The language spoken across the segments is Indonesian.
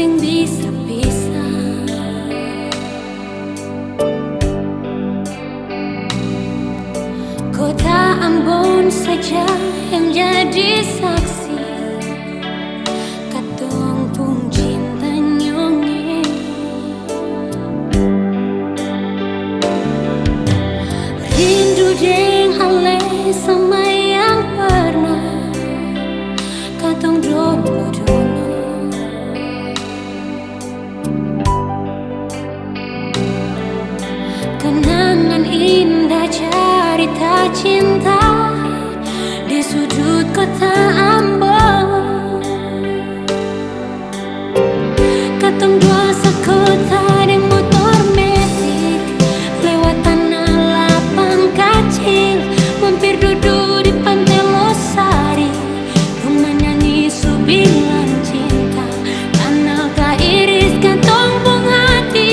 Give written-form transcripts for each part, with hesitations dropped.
sing bisa-bisa. Kota Ambon saja yang jadi saksi, katong pun cinta nyonge. Rindu jeng hale sama yang pernah katong dulu-dulu. Kenangan indah cerita cinta di sudut kota Ambon. Katong dua sekota deng motor metik lewat tanah lapang kecil, mampir duduk di pantai Losari, rumah nyanyi subilan cinta, kanal ka iris katong pung hati.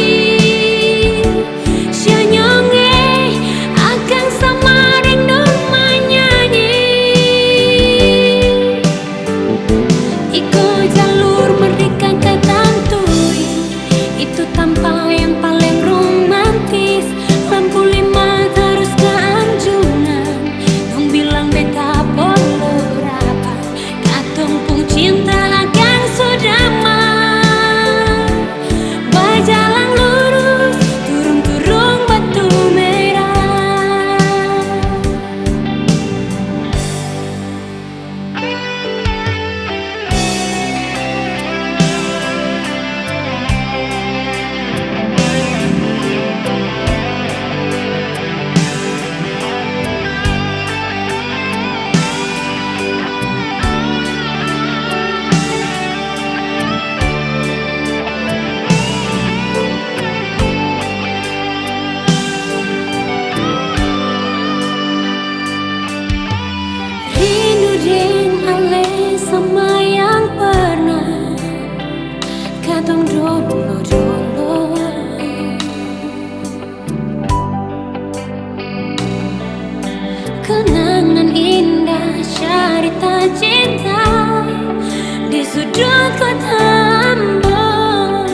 Sama yang pernah katong dulu-dulu. Kenangan indah cerita cinta di sudut kota Ambon.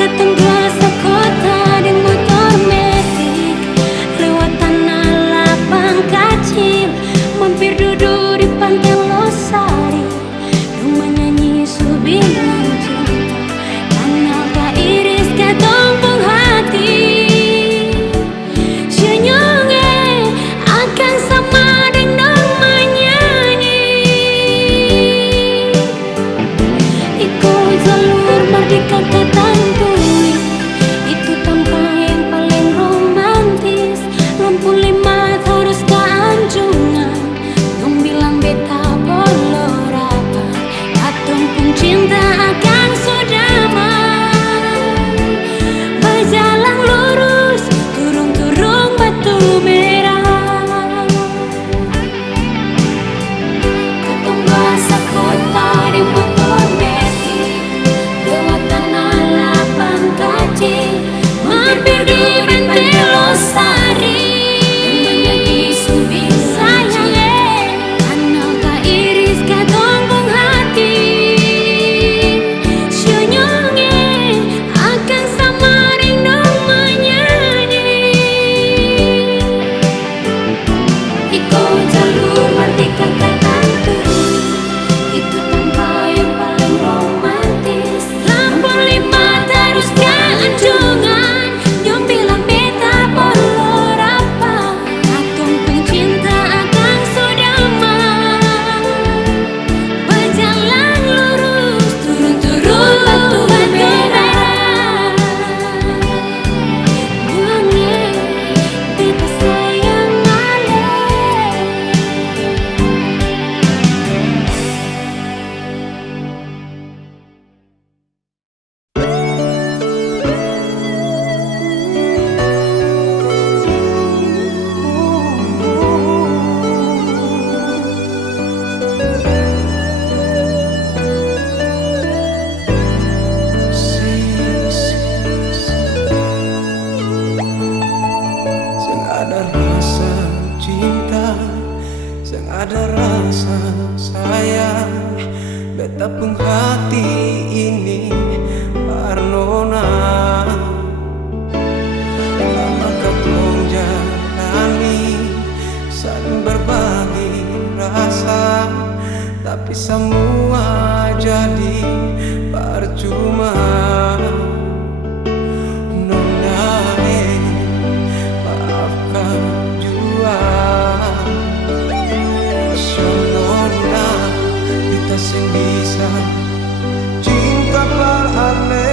Katong dua sekota di motor metik lewat tanah lapang kecil, mampir duduk di pantai Losari, rumah nyanyi subilan cinta, kanal ka iris katong pung hati. Senyonge akan sama deng dong menyanyi. tapi semua jadi percuma. Nona, maafkan jua. So nona, kita sing bisa cinta berane.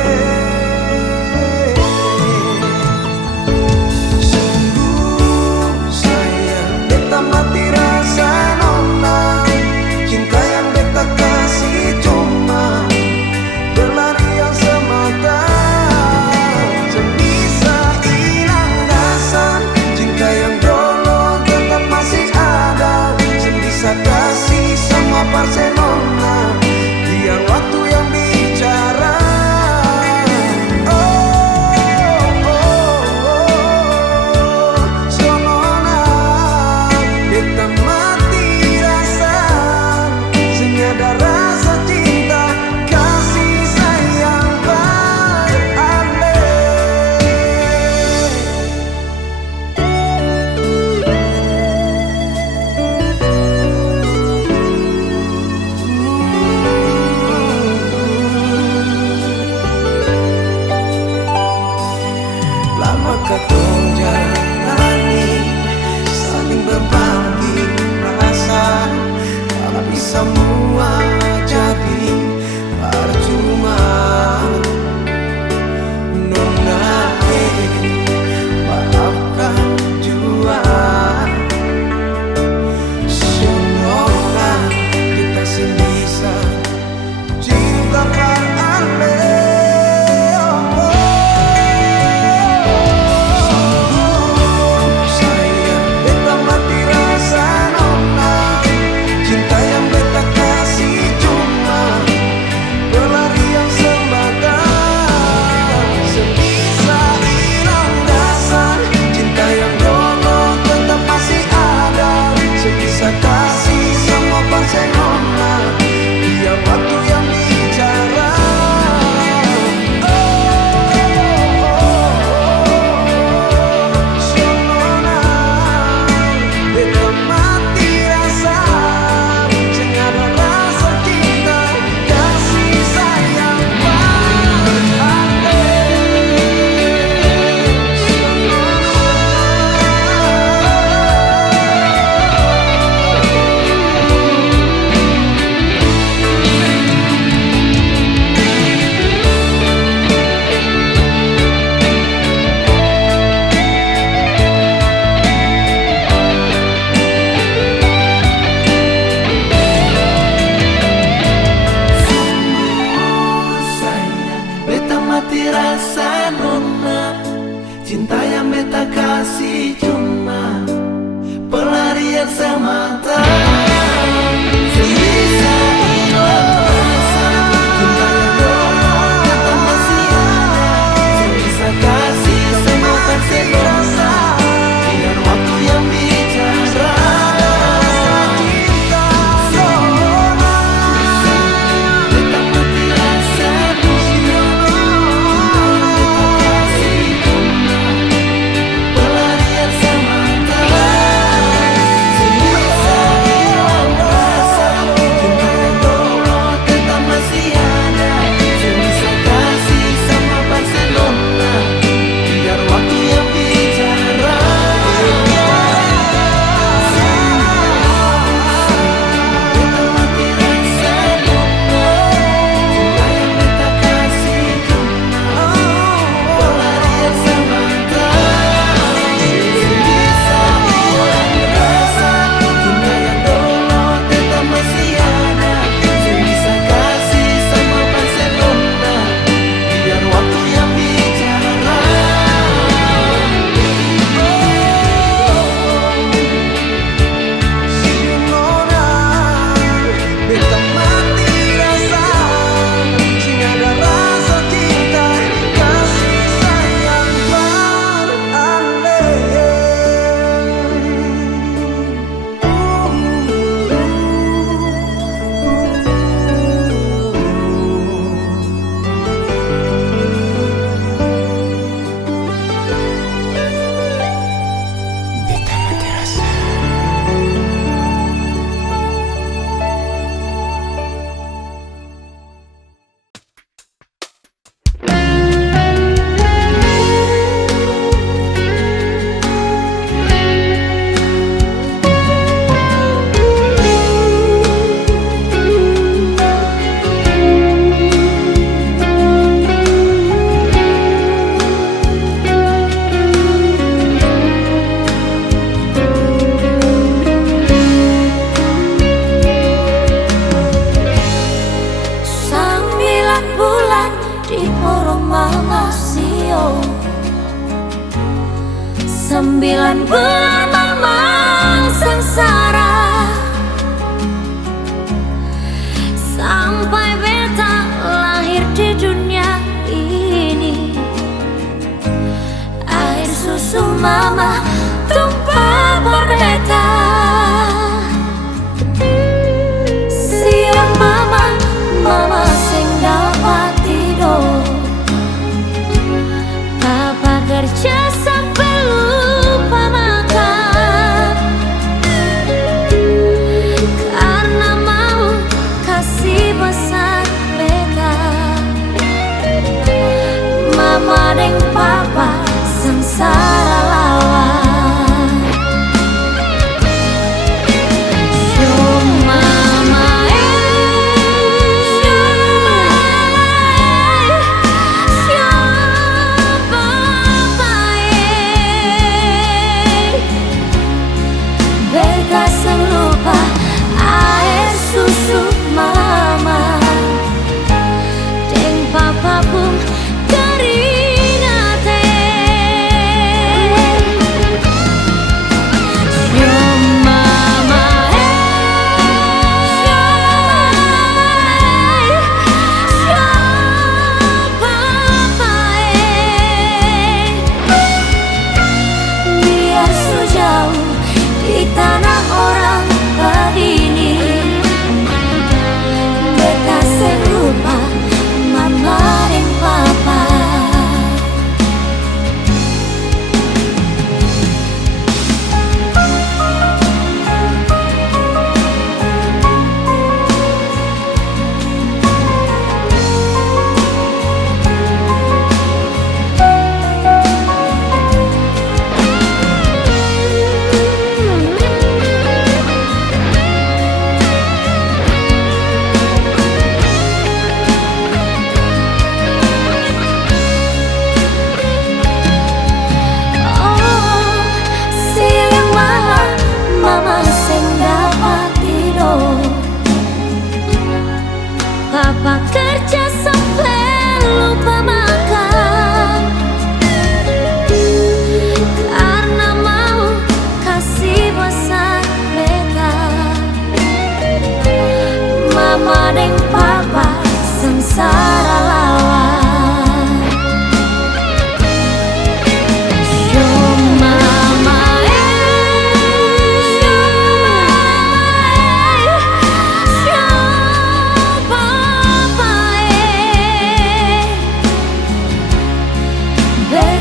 Barcelona, biar waktu yang bicara. Sonona, beta mati rasa, senyada rasa cinta, kasih sayang berandai. Katong jalani saling berbagi rasa, tapi semua jadi percuma. Nona, maafkan jua. So nona, kita sih bisa cinta berandai. Rasa nona, cinta yang beta kasih cuma pelarian semata. Bisa hilang rasa, cinta yang dulu kata masih ada. Bisa kasih semua Barcelona, biar waktu yang bicara. Cinta 9 bulan mamang sengsara sampai beta lahir di dunia ini. Air susu mama tumpah per beta, siang mama sing dapat tidur. Papa kerja sampai lupa makan karena mau kasih pesan beta. Mama dan papa sengsara lawan. Kasih lupa air susu mama dan papa pun teringat. Mama papa biar sejauh di tanah orang begini, beta sing lupa mama dan papa. Mama sing dapat tidur, papa kerja sampai lupa makan karena mau kasih pesan beta. Mama dan papa sengsara lawan.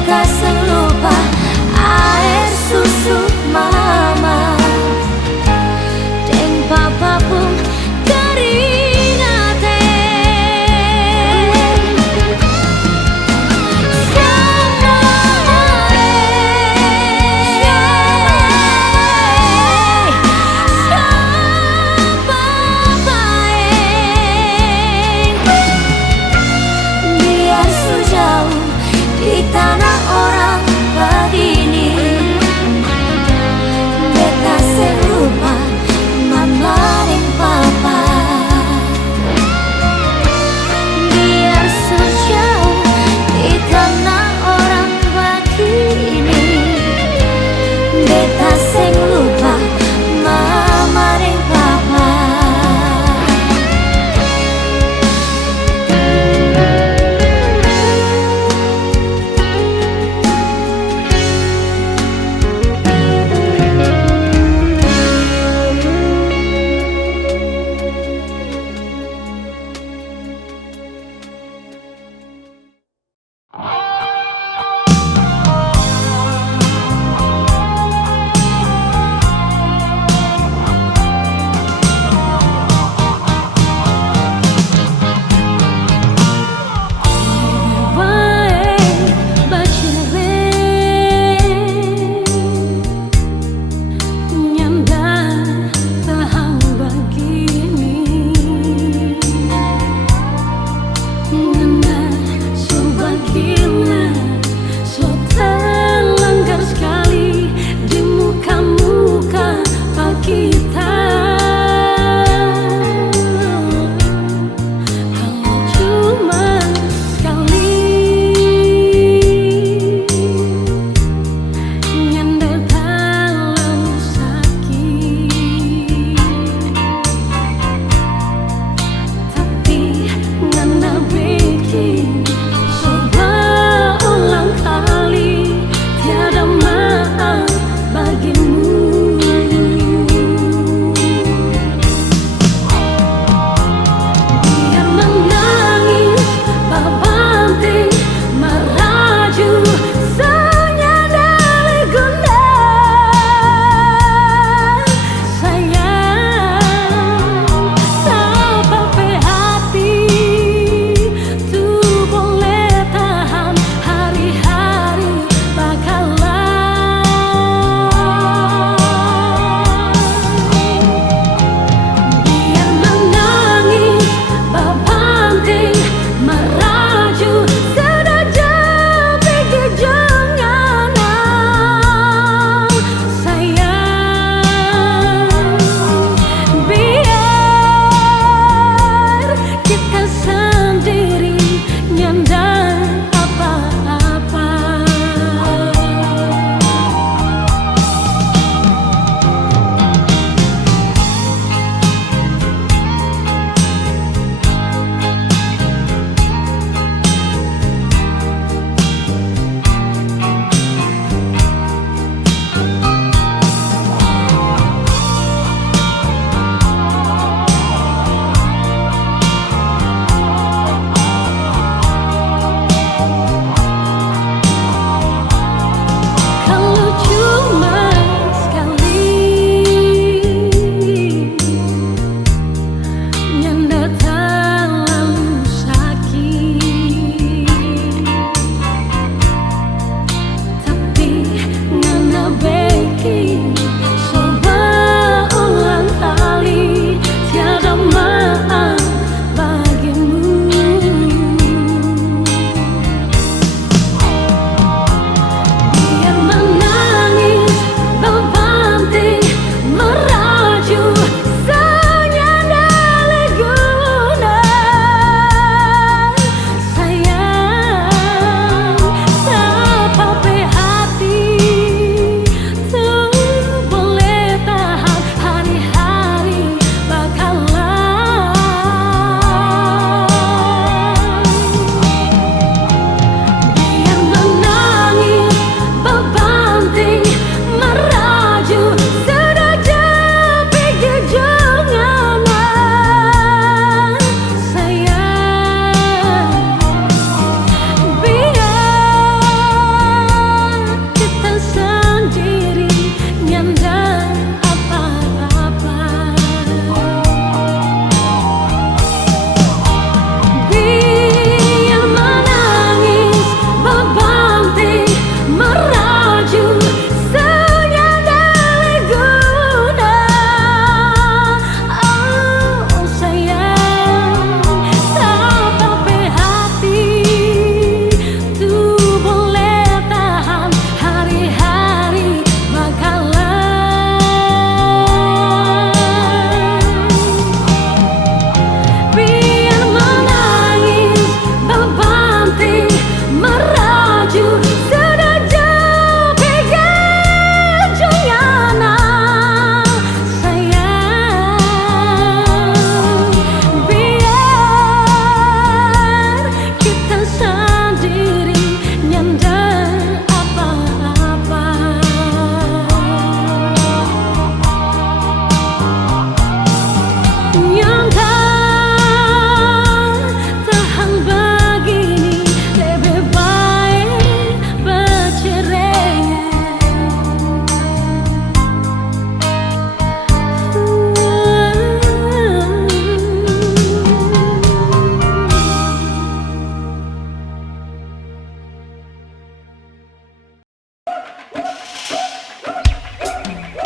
Kasih lupa air susu mama dan papa pun teringat.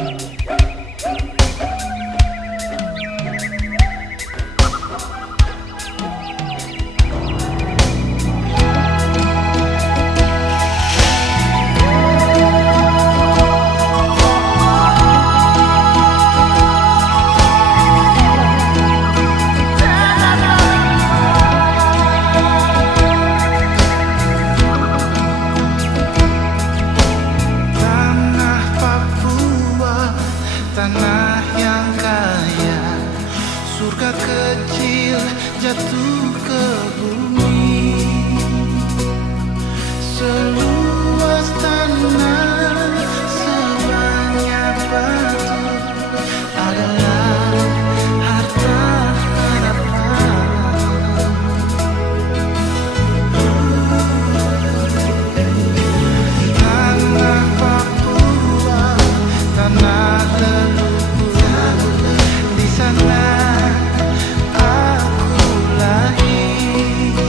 Tanah Papua, tanah yang kaya, surga kecil jatuh ke bumi. Seluas tanah, sebanyak batu adalah harta harapan. Tanah Papua, tanah leluhur, di sana aku lahir.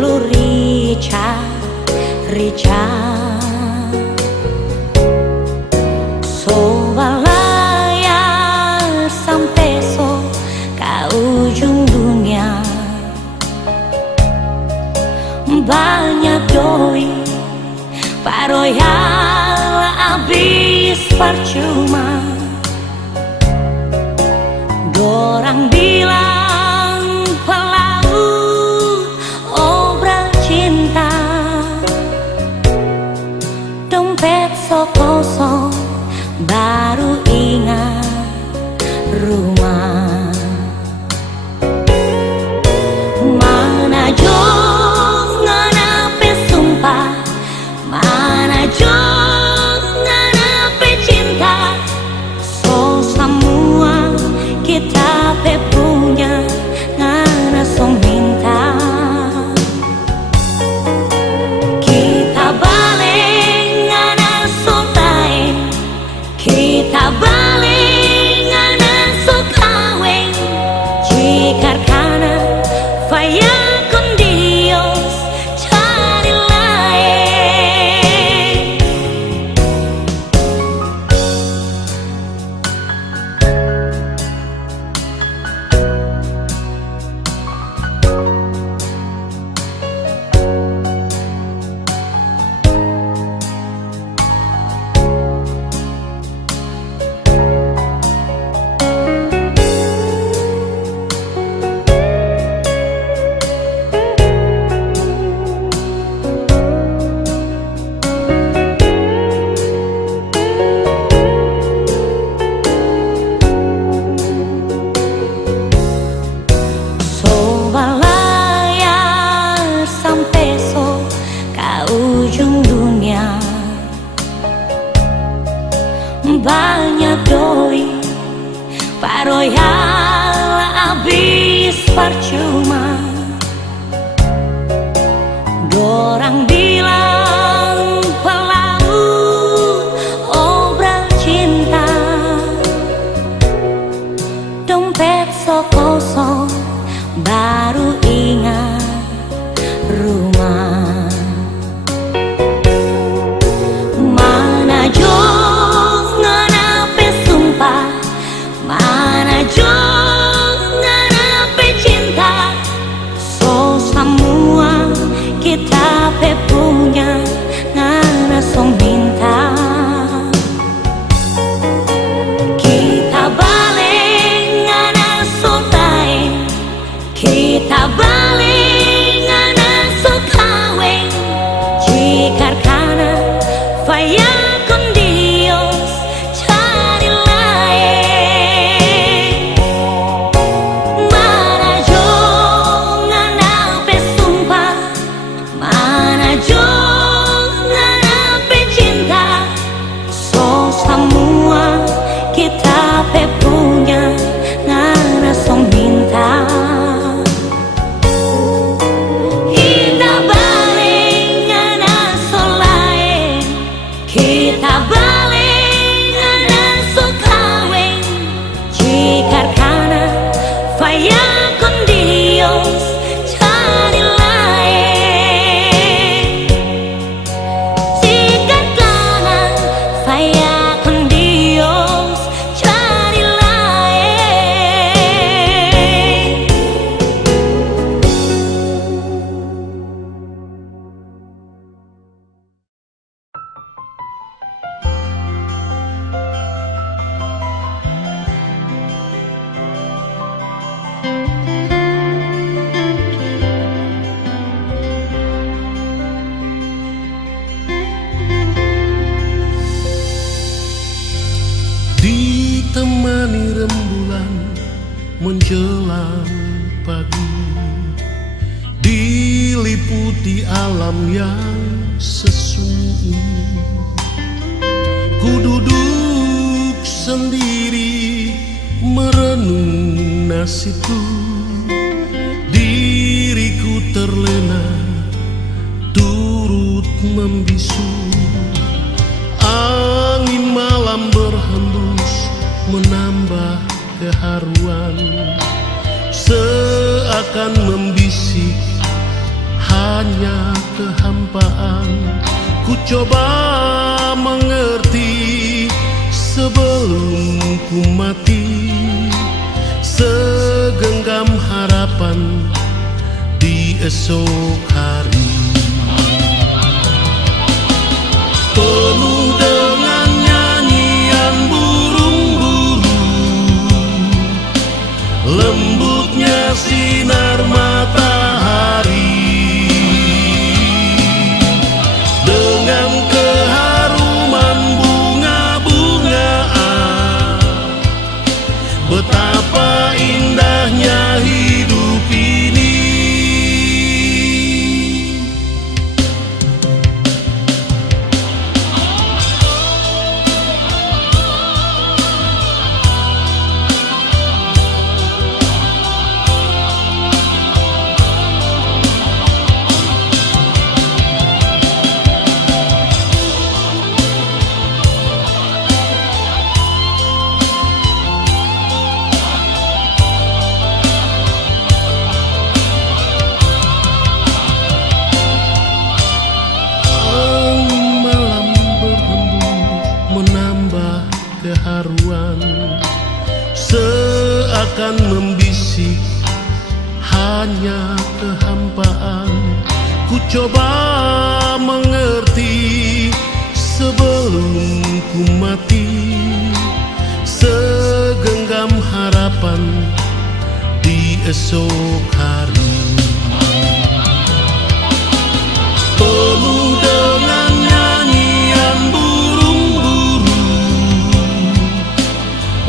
dulu rica Sobalaya sampai so ke ujung dunia. Banyak doi paroyal habis percuma. Dorang bilang pelaut obral cinta, dompet so kosong baru ingat rumah. Mana jo nganape sumpah, mana jo nganape cinta. So semua kita pe punya ngana so minta. Kita balik ngana so lain, kita balik ngana so kawin. Jika karena faya con Dios cari lain. Sobalaya sampai so ke ujung dunia. Banyak doi paroyal habis percuma. Dorang bilang pelaut obral cinta, dompet so kosong baru ingat rumah. Mana jo nganape sumpah, mana jo nganape cinta. So semua kita pe punya ngana so minta. Kita balik ngana so lain, kita balik ngana so kawin. Jika karena faya con Dios cari lain. Mana jo nganape sumpah, mana jo nganape cinta. So semua kita pe punya ngana so minta. Kita balik ngana so lain, kita balik ngana so kawin. Jika karena faya con Dios cari lain. Jika karena faya con Dios cari lain. Ditemani rembulan menjelang pagi, diliputi alam yang sesungguh. Ku duduk sendiri merenung nasibku. Diriku terlena turut membisu. Angin malam berhembus menambah keharuan, seakan membisik hanya kehampaan. Ku coba mengerti sebelum ku mati. Segenggam harapan di esok hari, penuh dengan nyanyian burung-burung, lembutnya sinar matahari, dengan keharuman bunga-bungaan. Betapa indahnya hidup ini. Keharuan seakan membisik, hanya kehampaan. Ku coba mengerti sebelum ku mati. Segenggam harapan di esok hari, penuh dengan nyanyian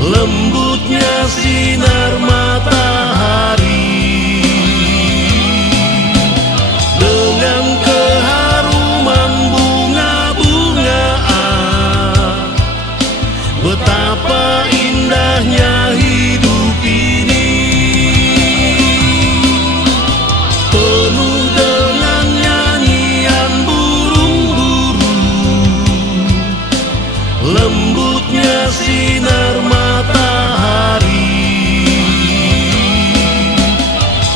lembutnya sinar matahari, dengan keharuman bunga-bungaan. Betapa indahnya hidup ini, penuh dengan nyanyian burung-burung, lembutnya sinar matahari,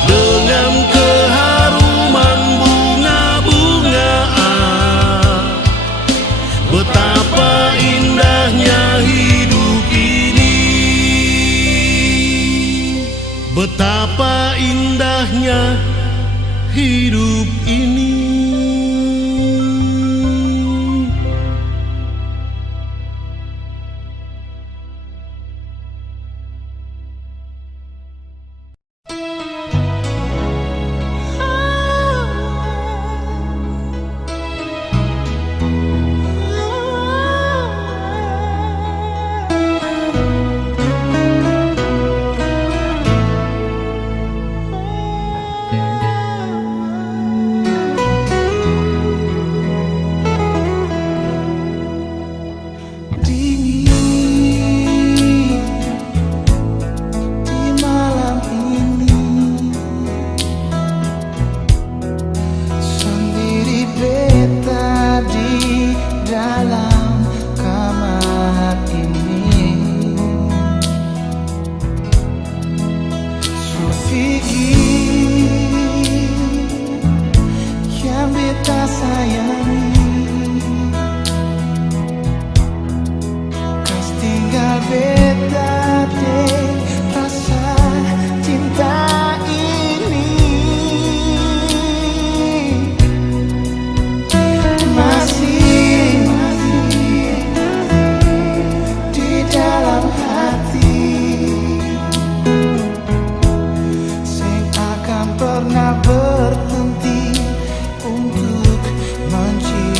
dengan keharuman bunga-bungaan. Betapa indahnya hidup ini, betapa indahnya hidup ini. Pernah berhenti untuk mencintai.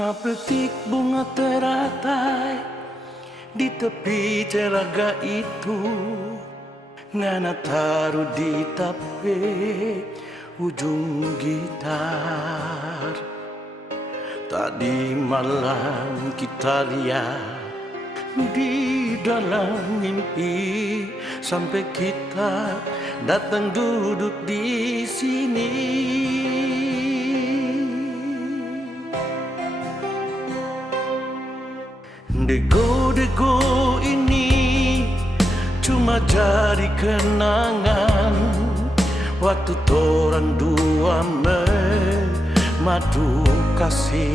Petik bunga teratai di tepi telaga itu, ngana taruh di tape ujung gitar. Tadi malam kita lihat di dalam mimpi sampai kita datang duduk di sini. Dego-dego ini cuma jadi kenangan waktu torang dua madu kasih.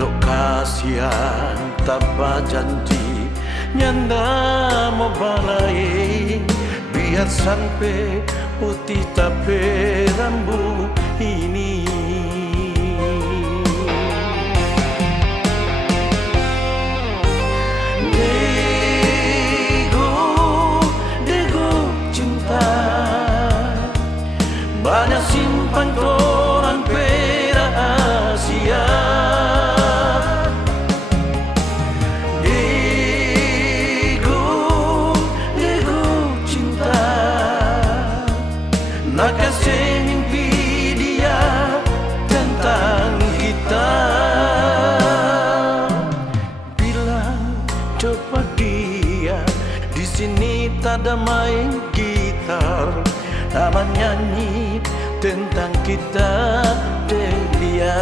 Dok kasihan tanpa janji nyanda mau balai, biar sampai putih tapi rambut ini. Banyak simpan torang rahasia. Dego cinta, nak kasih mimpi dia tentang kita. Bilang coba dia, di sini tak ada main gitar, sama nyanyi tentang kita dan dia.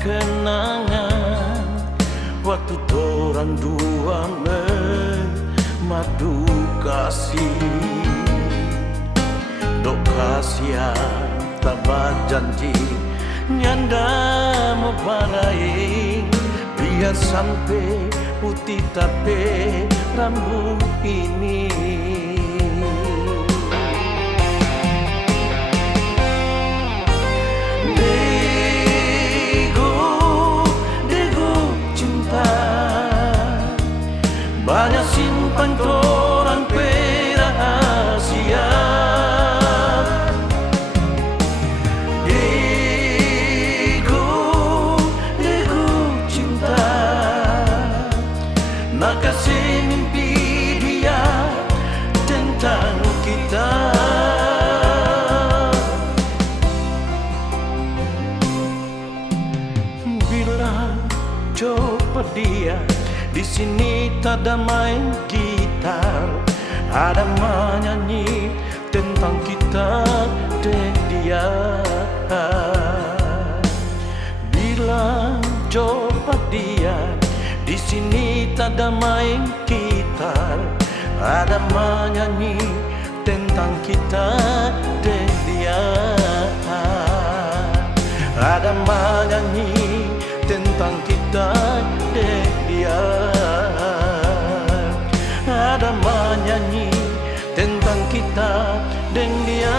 Kenangan waktu torang dua madu kasih. Dok kasihan tanpa janji nyanda mau balai, biar sampai putih tapi rambut ini. Banyak simpan torang rahasia. Dego cinta, nak kasih mimpi dia tentang kita. Bilang coba dia, di sini tak ada main gitar, ada menyanyi tentang kita dan dia. Bilang coba dia, di sini tak ada main gitar, ada menyanyi tentang kita dan dia. Ada menyanyi tentang kita dan dia. Ada menyanyi tentang kita dan dia.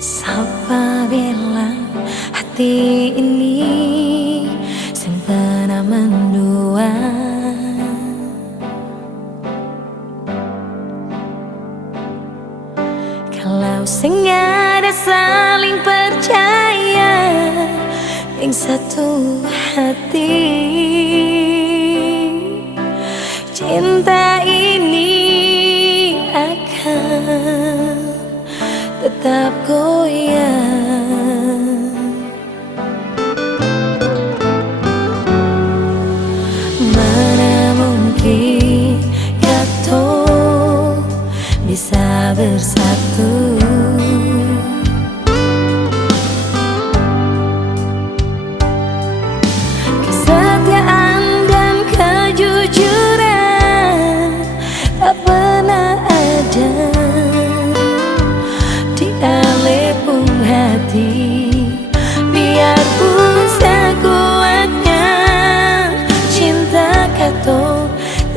Siapa bilang hati ini sempena mendua? Kalau sengaja saling percaya yang satu hati, cinta ini akan tetap goyang.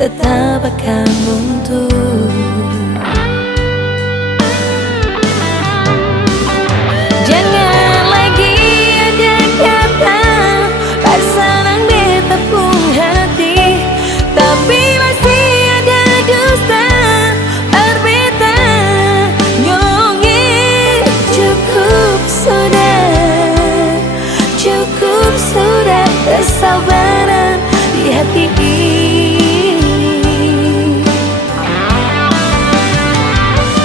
tetap akan runtuh. Jangan lagi ada kata pasangan bertepung hati, tapi masih ada dusta berbeda nyongi. Cukup sudah kesabaran di hati ini.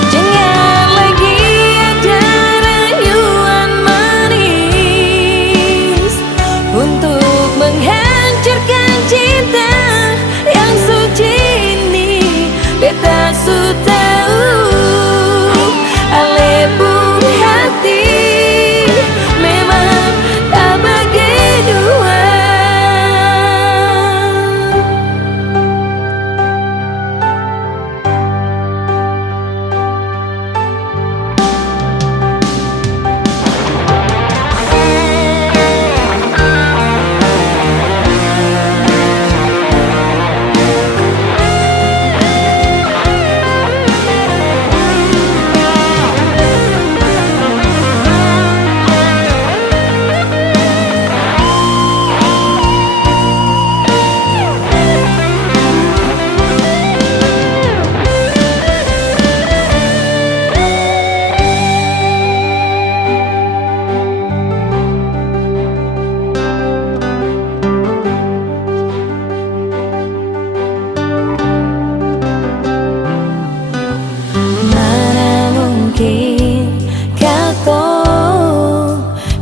Jangan lagi ada rayuan manis untuk menghancurkan cinta yang suci ini. Beta su tahu ale pun hati memang tak bagi dua.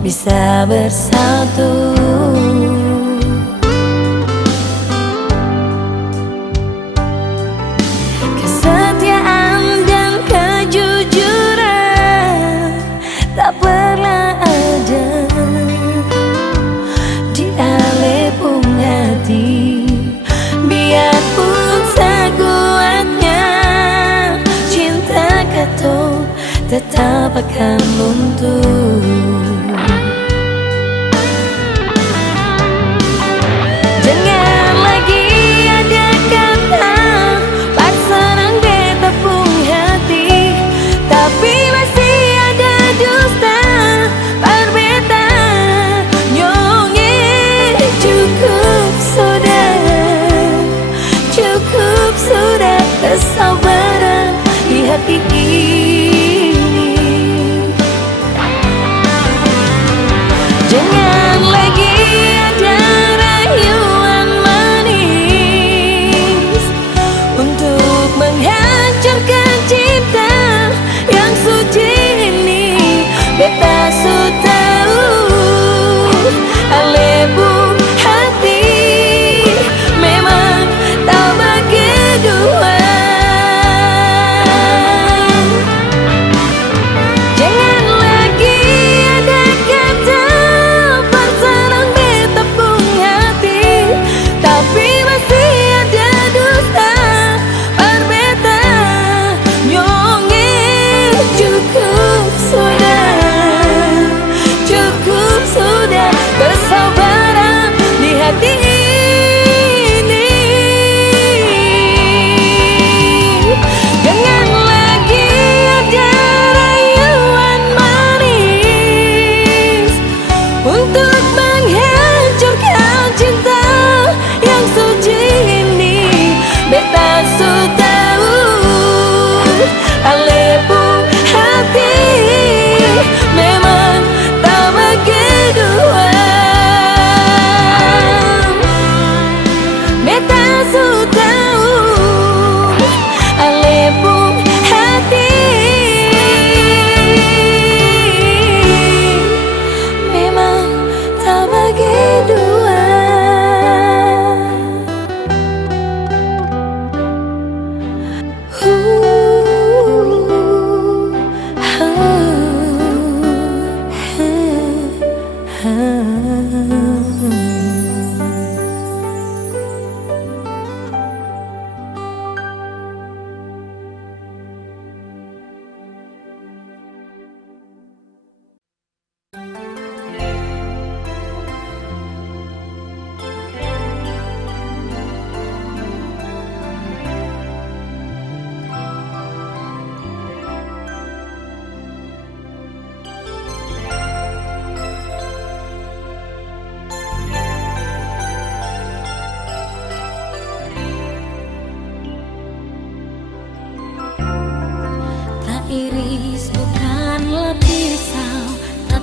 Bisa bersatu, kesetiaan dan kejujuran tak pernah ada di alepung hati. Biarpun sekuatnya cinta katong tetap akan runtuh. Jangan lagi ada kata pasangan bertepung hati, tapi masih ada dusta berbeda nyongi. Cukup sudah kesabaran di hati ini. Jangan lagi ada rayuan manis untuk menghancurkan cinta yang suci ini. Beta su tahu alebung hati memang tak bagi dua.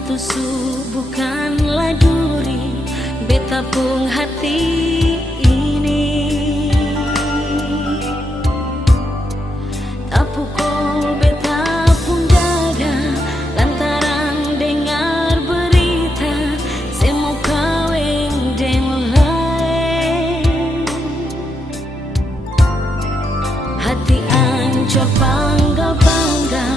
tusuk bukanlah duri, beta pun hati ini. Tak pukul beta pun dada lantaran dengar berita semua kawin deng lain. Hati ancur bangga-bangga,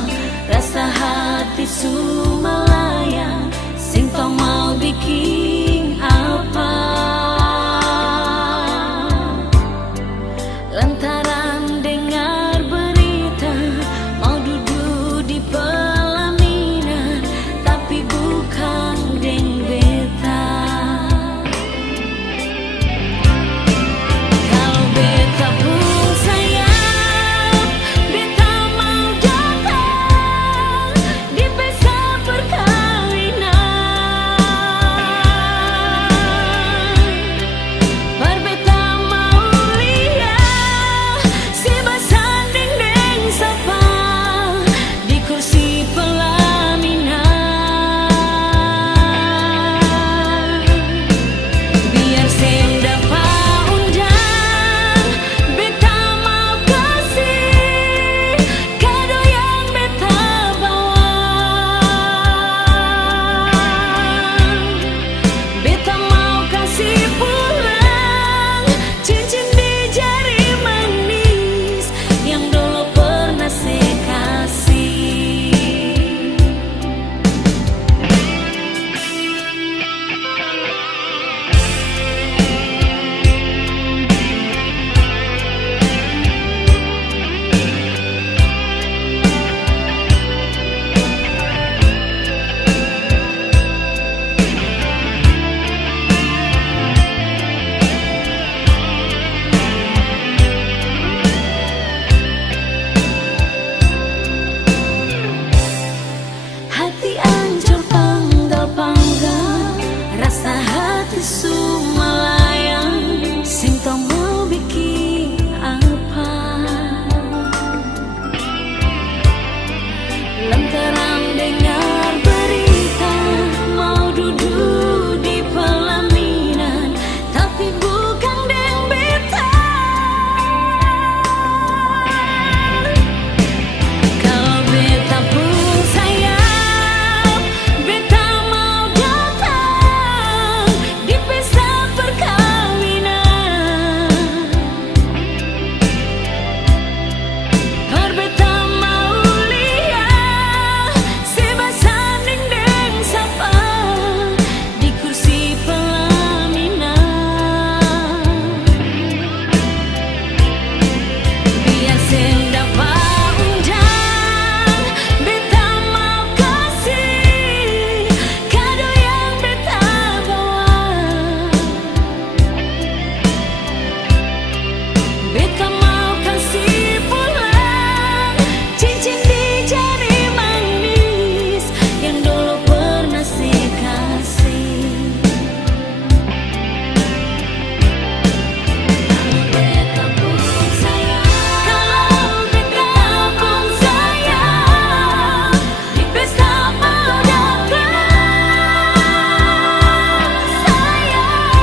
rasa hati sumalaya, sing tau mau bikin apa. Lantaran dengar berita mau duduk di pelaminan, tapi bukan deng beta. Kalau beta pun sayang, beta mau datang di pesta perkawinan. Bar beta mau lihat si basanding deng sapa di kursi pelaminan. Biar sem dapat undang, beta mau kasih kado yang beta bawa. Beta mau kasih pulang cincin di jari manis yang dulu pernah saya kasih. Hati ancur bangga-bangga, rasa hati sumalayang, sing tau mau bikin apa. Lantaran dengar berita mau duduk di pelaminan, tapi bukan deng beta. Kalau beta pun sayang, beta mau datang di pesta perkawinan. Bar beta mau lihat si basanding deng sapa di kursi pelaminan. Biar sem dapat undang, beta mau kasih kado yang beta bawa. Beta mau kasih pulang cincin di jari manis yang dulu pernah saya kasih. Beta pun sayang, kalau beta pun sayang, di pesta mau datang. Sayang,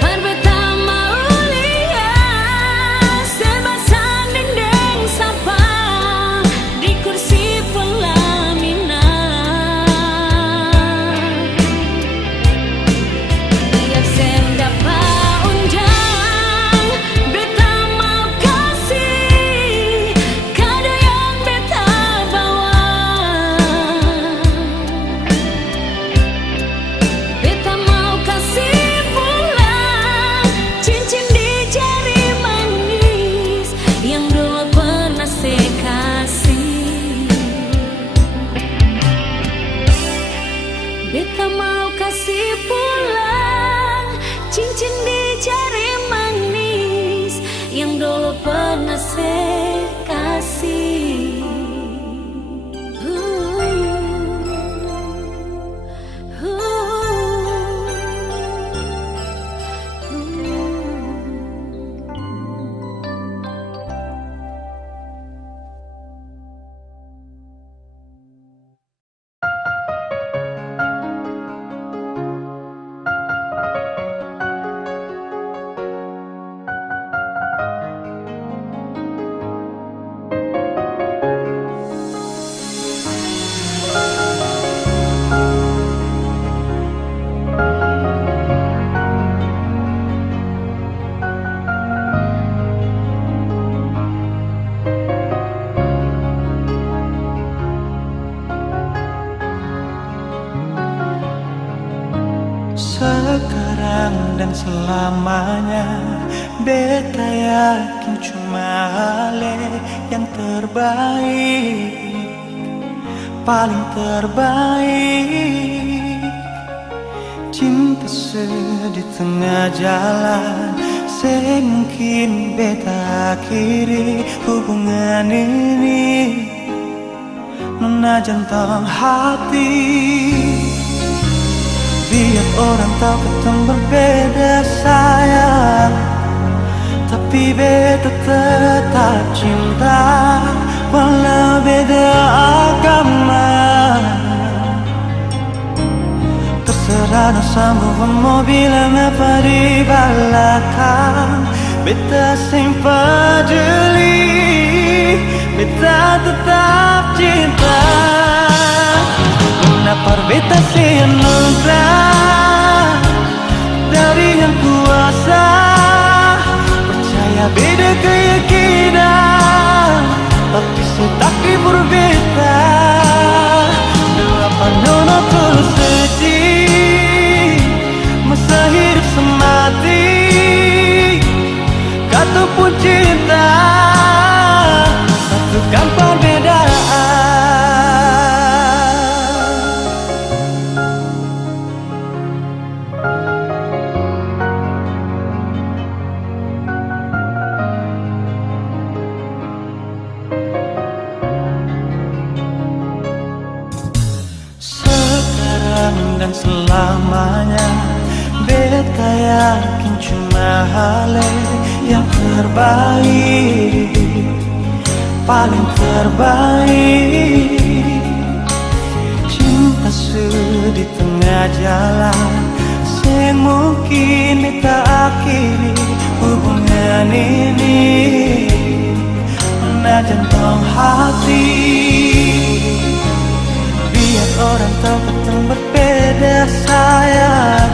bar beta mau lihat sebasanding deng sapa di kursi pelaminan. Biar sem dapat undang, beta mau kasih kado yang beta bawa. Beta mau kasih pulang cincin di jari manis yang dulu pernah saya kasih. Beta mau kasih pulang cincin di jari manis yang dulu pernah saya kasih. selamanya. Beta yakin cuma Ale yang terbaik, paling terbaik. Cinta di tengah jalan, semungkin beta akhiri hubungan ini. Nona jantung hati, biar orang tahu ketemu berbeda sayang, tapi beta tetap cinta walau beda agama. Terserah no sambung mobil apa di belakang, beta simpan jeli, beta tetap cinta. Kenapa beta anugerah dari yang kuasa, percaya beda keyakinan, tapi setakdir berbeda. Delapan nono tulus sedih, masa hidup semati, kata pun cinta, satukan perbedaan. Dan selamanya beta yakin cuma Ale yang terbaik, paling terbaik. Cinta di tengah jalan, semungkin beta akhiri hubungan ini. Nona jantung hati, biar orang tahu ketemu berbeda sayang,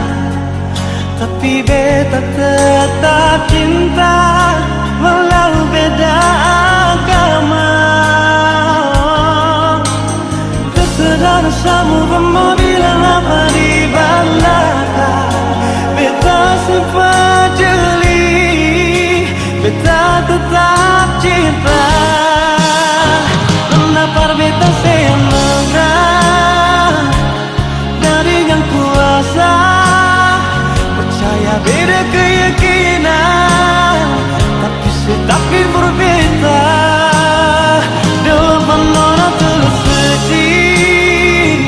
tapi beta tetap cinta walau beda agama. Terserah sama mau bilang apa di belakang, beta simpan jeli, beta tetap cinta. Kenapa beta anugerah dari yang kuasa, percaya beda keyakinan, tapi setakdir berbeda. Dalam nona tulus sedih,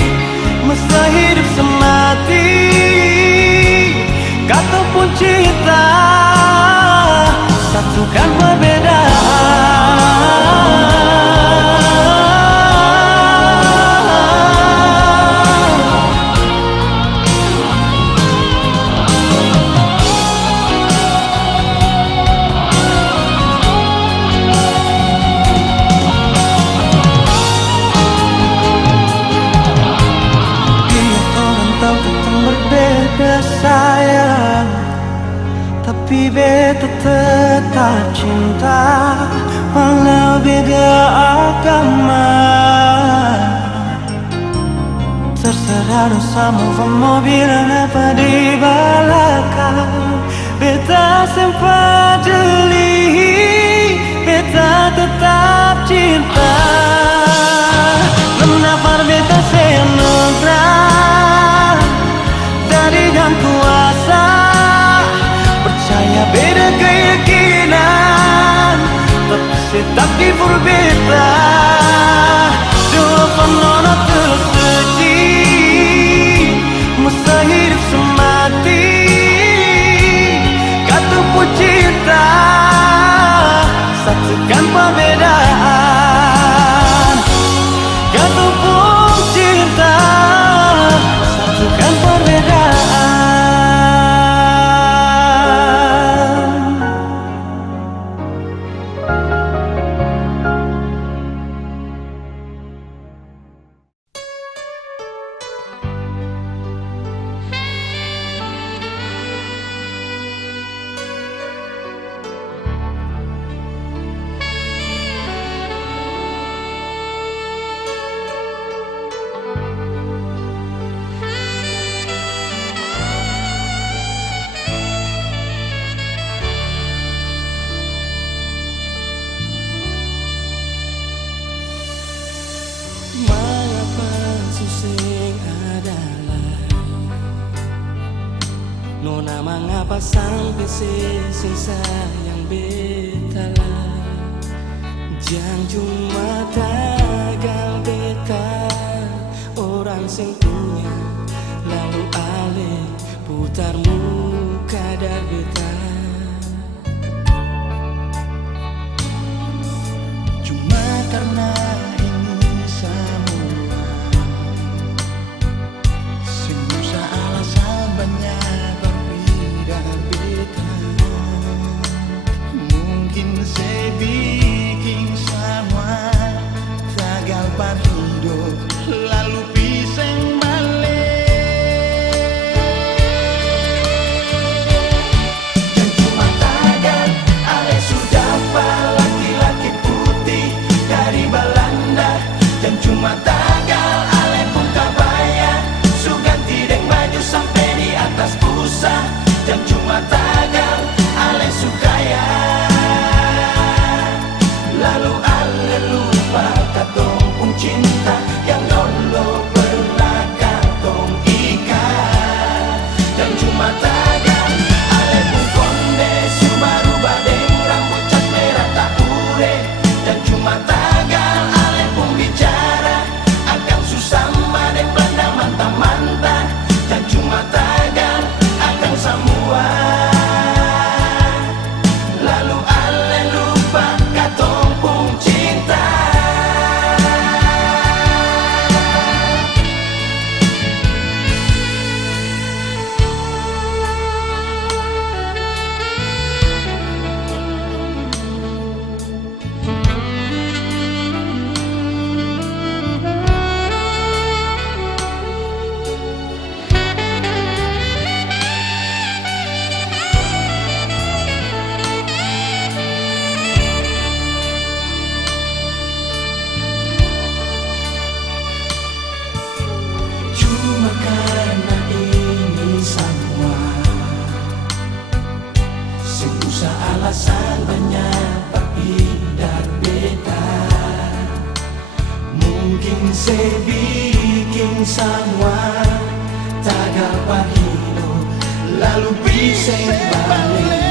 masa hidup semati, kata pun cinta, satukan perbedaan. Sayang, tapi beta tetap cinta walau beda agama. Terserah dosa mau bilang apa di belakang, beta simpan jeli, beta tetap cinta. Kenapa beta anugerah dari yang kuasa, percaya beda keyakinan, tapi setakdir berbeda. Dua nona tulus sedih, masa hidup semati, kata pun cinta, satukan perbedaan. Kata pun cinta, satukan perbedaan. Mengapa sampai sing sayang betala Jang cuma tagal beta orang sing punya lalu ale putar muka dar beta Cuma karena ini semua Semua alasan banyak berbeda beta Mungkin saya bikin semua tagal par hidup lalu pisang balik Dan cuma tagal ale sudah laki-laki putih dari Belanda Dan cuma tagal ale pun kabaya su ganti deng baju sampai di atas busa Dan cuma tagal ale su kaya Lalu ale lupa katong pun cinta yang dulu pernah katong ikat Dan cuma tagal ale pun konde su baru badeng rambut cat merah tak ure Dan cuma tagal ale pun bicara akan susama deng Belanda mantap-mantap Dan cuma tagal akan semua Lalu ale lupa katong pun cinta Cuma karena ini semua Susah alasan banyak berpindah beda Mungkin saya bikin semua tagal par hidup lalu bisa balik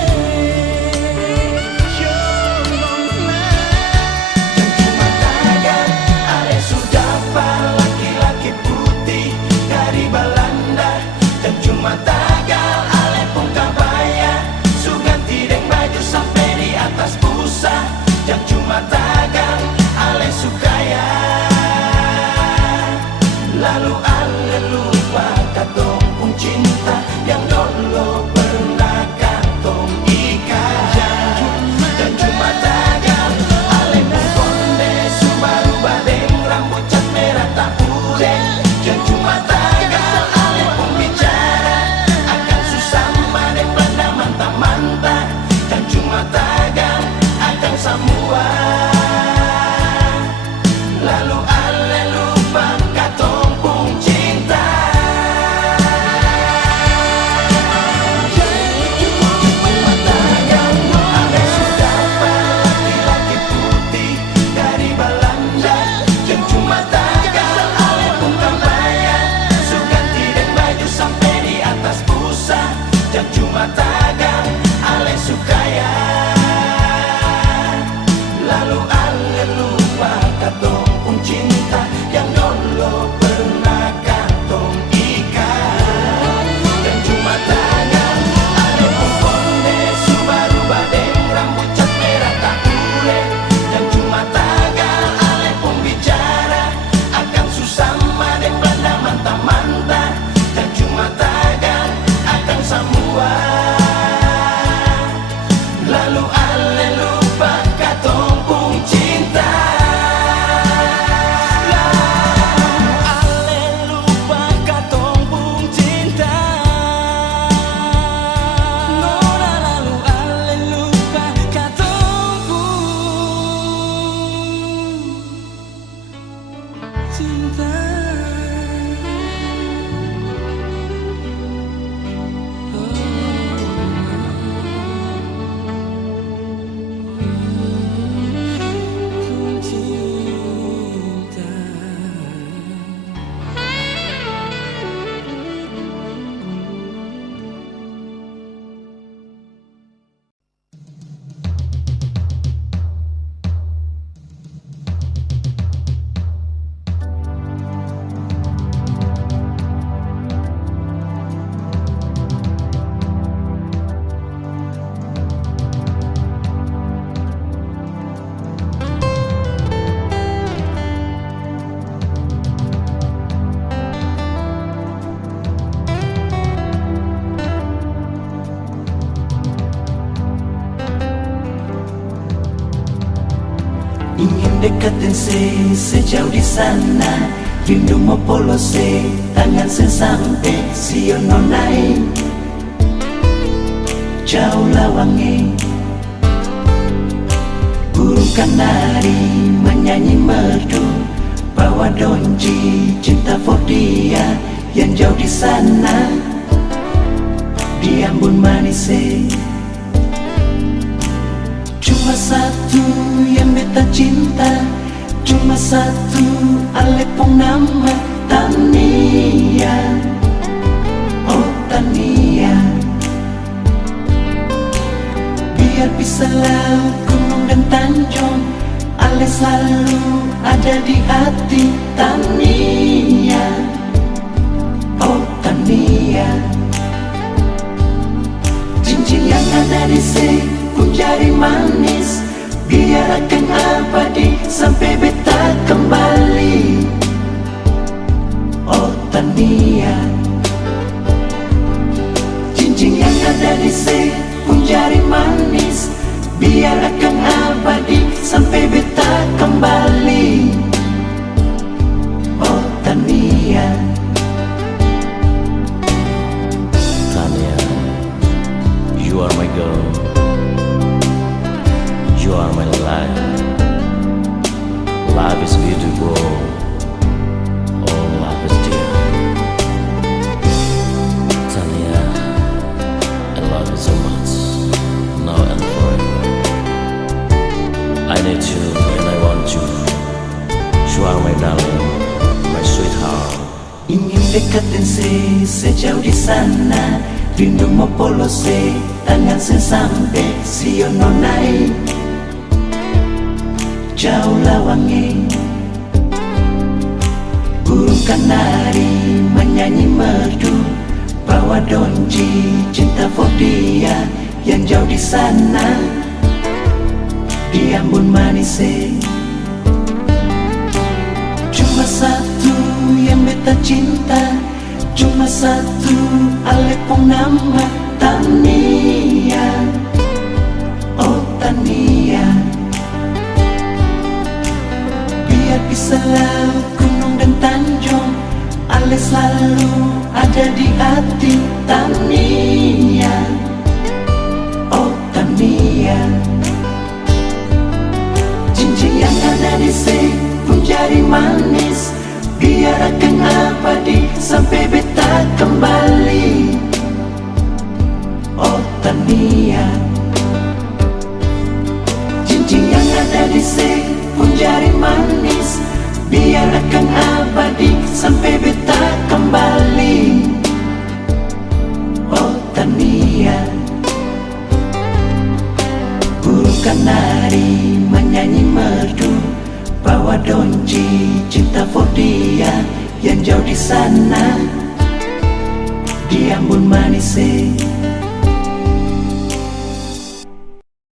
Dan cuma tagal ale sudah laki-laki putih dari Belanda Dan cuma tagal ale pun kabaya su ganti deng baju sampai di atas busa Dan cuma tagal ale su kaya Lalu ale lupa katong pun cinta yang dulu pernah katong Ingin dekatin sejauh di sana, rindu mau polose, tangan sampai siono naik. Jauh lawangi, burung kanari menyanyi merdu, bawa donji cinta for dia yang jauh di sana, di Ambon Manise. Cuma satu yang beta cinta, cuma satu alepong nama Tania. Oh Tania, biar bisa laut, gunung dan tanjung, Ale selalu ada di hati Tania. Oh Tania, cincin yang ada di pun jari manis, biar akan abadi sampai beta kembali. Oh Tania, cincin yang ada di pun jari manis, biar akan abadi sampai beta kembali. Oh Tania, Tania, you are my girl, you are my life. Life is beautiful, oh life is dear. Tania, I love you so much, now and forever. I need you and I want you. You are my darling, my sweetheart. ingin dekatin sejauh di sana, rindu mau polose, tangan sampai siono naik. Jauh lawangi, burung kanari menyanyi merdu, bawa donji cinta for dia yang jauh di sana, di Ambon Manise. Cuma satu yang beta cinta, cuma satu alepong nama Tania. Oh Tania, biar bisa laut, gunung dan tanjung, Ale selalu ada di hati Tania. Oh Tania, cincin yang ada di pun jari manis, biar akan abadi sampai beta kembali. Oh Tania, cincin yang ada di pun jari manis, biar akan abadi sampai beta kembali. Oh Tania, burung kanari menyanyi merdu, bawa donji cinta for dia yang jauh di sana, di Ambon Manise.